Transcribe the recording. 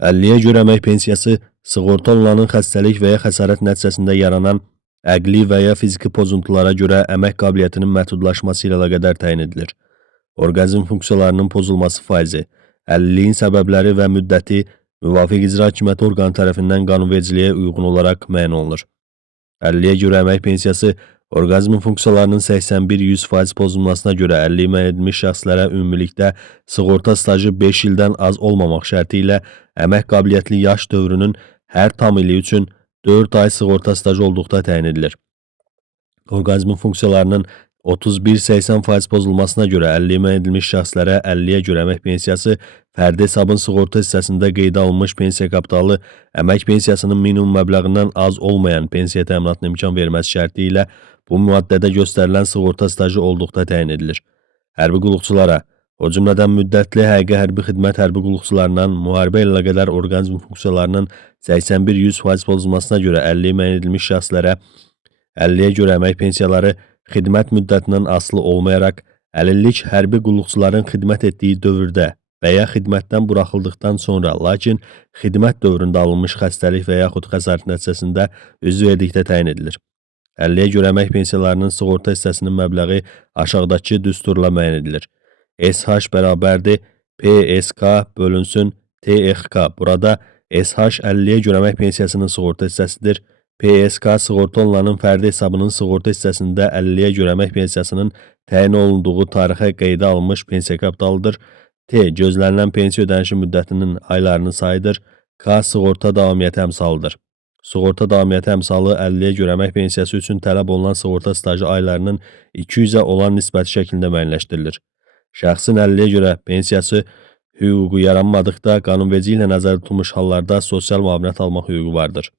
50-yə görə əmək pensiyası sığorta olunanın xəstəlik və ya xəsarət nəticəsində yaranan əqli və ya fiziki pozuntulara görə əmək qabiliyyətinin məhdudlaşması ilə əlaqədar təyin edilir. Orqanizm funksiyalarının pozulması faizi, əlilliyin səbəbləri və müddəti müvafiq icra hakimiyyəti orqanı tərəfindən qanunvericiliyə uyğun olaraq müəyyən olunur. 50-yə görə əmək pensiyası orqanizmin funksiyalarının 81-100% pozulmasına görə 50 müəyyən edilmiş şəxslərə ümumilikdə sığorta stajı 5 ildən az olmamaq şərti ilə əmək qabiliyyətli yaş dövrünün hər tam ili üçün 4 ay sığorta stajı olduqda təyin edilir. Orqanizmin funksiyalarının 31-80% pozulmasına görə 50 müəyyən edilmiş şəxslərə 50-yə görə əmək pensiyası fərdi hesabın sığorta hissəsində qeydə alınmış pensiya kapitalı əmək pensiyasının minimum məbləğindən az olmayan pensiya təminatına imkan verməsi şərti ilə bu maddədə göstərilən sığorta stajı olduqda təyin edilir. Hərbi qulluqçulara, o cümlədən müddətli həqiqi hərbi xidmət hərbi qulluqçularından müharibə ilə əlaqədar orqanizm funksiyalarının 81-100% pozulmasına görə 50 müəyyən edilmiş şəxslərə 50-yə görə əmək pensiyaları xidmət müddətindən asılı olmayaraq, əlillik hərbi qulluqçuların xidmət etdiyi dövrdə və ya xidmətdən buraxıldıqdan sonra, lakin xidmət dövründə alınmış xəstəlik və yaxud xəsarət nəticəsində üzv verdikdə təyin edilir. 50-yə görə əmək pensiyalarının sığorta hissəsinin məbləği aşağıdakı düsturla müəyyən edilir. SH bərabərdir PSK bölünsün TXK. Burada SH 50-yə görə əmək pensiyasının sığorta hissəsidir. PSK sığorta olunanın fərdi hesabının sığorta hissəsində 50-yə görə əmək pensiyasının təyin olunduğu tarixə qeydə alınmış pensiya kapitalıdır. T. Gözlənilən pensiya ödənişi müddətinin aylarının sayıdır. K. Sığorta davamiyyəti əmsalıdır. Sığorta davamiyyəti əmsalı 50-yə görə əmək pensiyası üçün tələb olunan sığorta stajı aylarının 200-ə olan nisbəti şəklində müəyyənləşdirilir. Şəxsin 50-yə görə pensiyası hüququ yaranmadıqda qanunvericiliklə nəzərdə tutulmuş hallarda sosial müavinət almaq hüququ vardır.